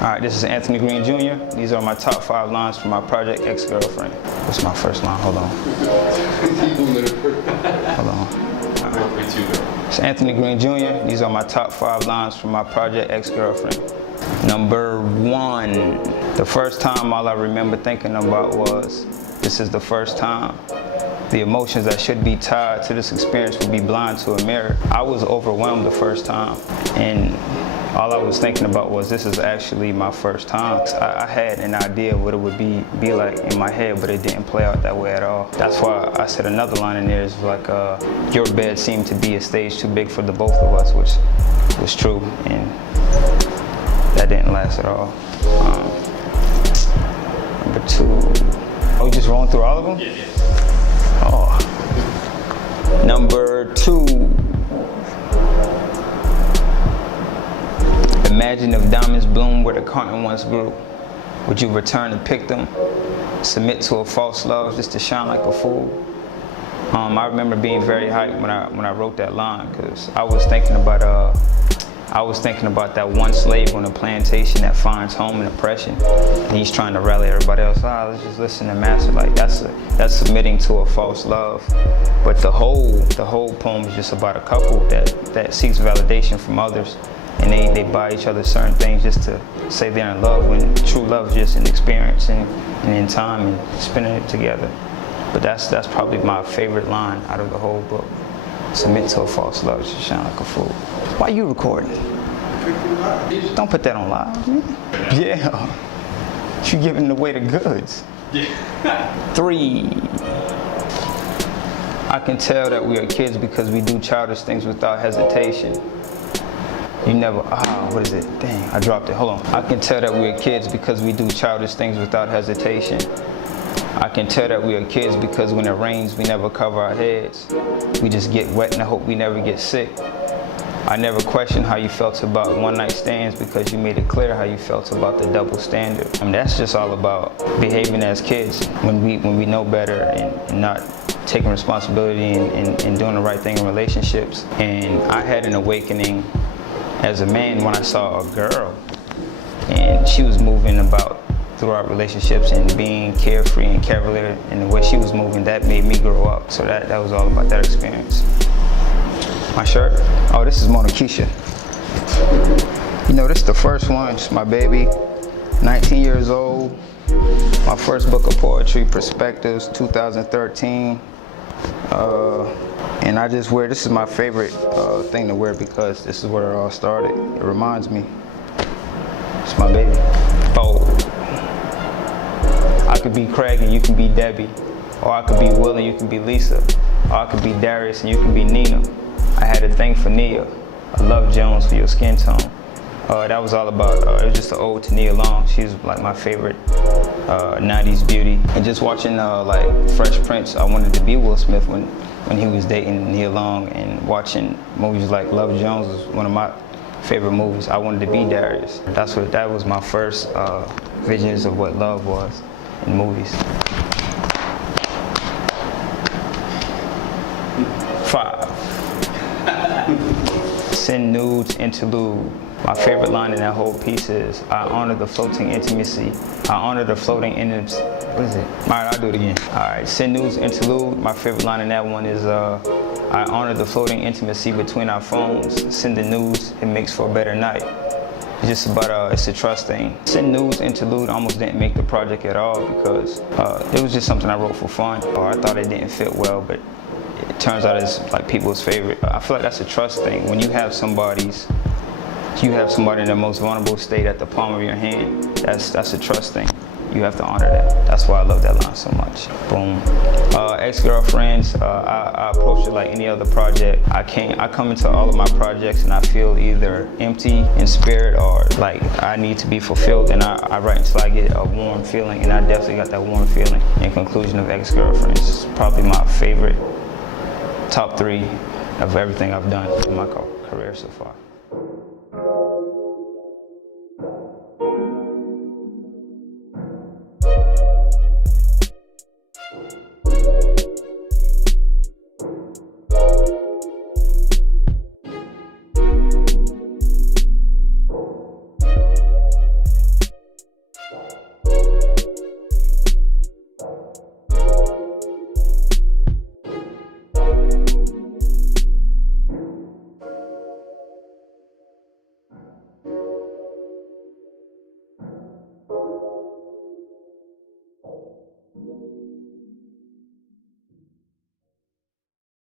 All right, this is Anthony Green Jr. These are my top 5 lines from my project Ex-Girlfriend. What's my first line? Hold on. Hold on. It's Anthony Green Jr. These are my top 5 lines from my project Ex-Girlfriend. Number 1. The first time all I remember thinking about was, this is the first time. The emotions that should be tied to this experience would be blind to a mirror. I was overwhelmed the first time, and all I was thinking about was, this is actually my first time. I had an idea of what it would be like in my head, but it didn't play out that way at all. That's why I said another line in there is like, your bed seemed to be a stage too big for the both of us, which was true, and that didn't last at all. Number 2. Oh, you just rolling through all of them? Yeah. Oh. Number 2. Imagine if diamonds bloom where the cotton once grew. Would you return to pick them? Submit to a false love just to shine like a fool? I remember being very hyped when I wrote that line, because I was thinking about that one slave on a plantation that finds home in oppression, and he's trying to rally everybody else. Let's just listen to master. Like that's submitting to a false love. But the whole poem is just about a couple that seeks validation from others, and they buy each other certain things just to say they're in love, when true love is just an experience and in time and spending it together. But that's probably my favorite line out of the whole book. Submit to a false love just to shine like a fool. Why are you recording? Don't put that on live. Yeah. You giving away the goods. 3. I can tell that we are kids because we do childish things without hesitation. You never, what is it? Dang, I dropped it, hold on. I can tell that we are kids because we do childish things without hesitation. I can tell that we are kids because when it rains, we never cover our heads. We just get wet and I hope we never get sick. I never questioned how you felt about one-night stands because you made it clear how you felt about the double standard. I mean, that's just all about behaving as kids when we know better and not taking responsibility and doing the right thing in relationships. And I had an awakening as a man when I saw a girl, and she was moving about throughout relationships and being carefree and cavalier, and the way she was moving, that made me grow up. So that was all about that experience. My shirt? Oh, this is Mona Keisha. You know, this is the first one. It's my baby, 19 years old. My first book of poetry, Perspectives, 2013. And I just wear, this is my favorite thing to wear because this is where it all started. It reminds me. It's my baby. Oh. I could be Craig and you can be Debbie. Or I could be Will and you can be Lisa. Or I could be Darius and you can be Nina. I had a thing for Nia. I love Jones for your skin tone. That was all about, it was just an ode to Nia Long. She's like my favorite 90s beauty. And just watching like Fresh Prince, I wanted to be Will Smith when he was dating Nia Long, and watching movies like Love Jones was one of my favorite movies. I wanted to be Darius. That was my first visions of what love was in movies. 5. Send nudes, interlude. My favorite line in that whole piece is, I honor the floating intimacy. I honor the floating intimacy. What is it? All right, I'll do it again. All right, send nudes, interlude. My favorite line in that one is, I honor the floating intimacy between our phones. Send the nudes, it makes for a better night. It's just about, it's a trust thing. Send nudes, interlude almost didn't make the project at all because it was just something I wrote for fun. I thought it didn't fit well, but it turns out it's like people's favorite. I feel like that's a trust thing. When you have somebody in their most vulnerable state at the palm of your hand, that's a trust thing. You have to honor that. That's why I love that line so much. Boom. Ex-Girlfriends, I approach it like any other project. I come into all of my projects and I feel either empty in spirit or like I need to be fulfilled, and I write until I get a warm feeling, and I definitely got that warm feeling. In conclusion of Ex-Girlfriends, it's probably my favorite top 3 of everything I've done in my career so far.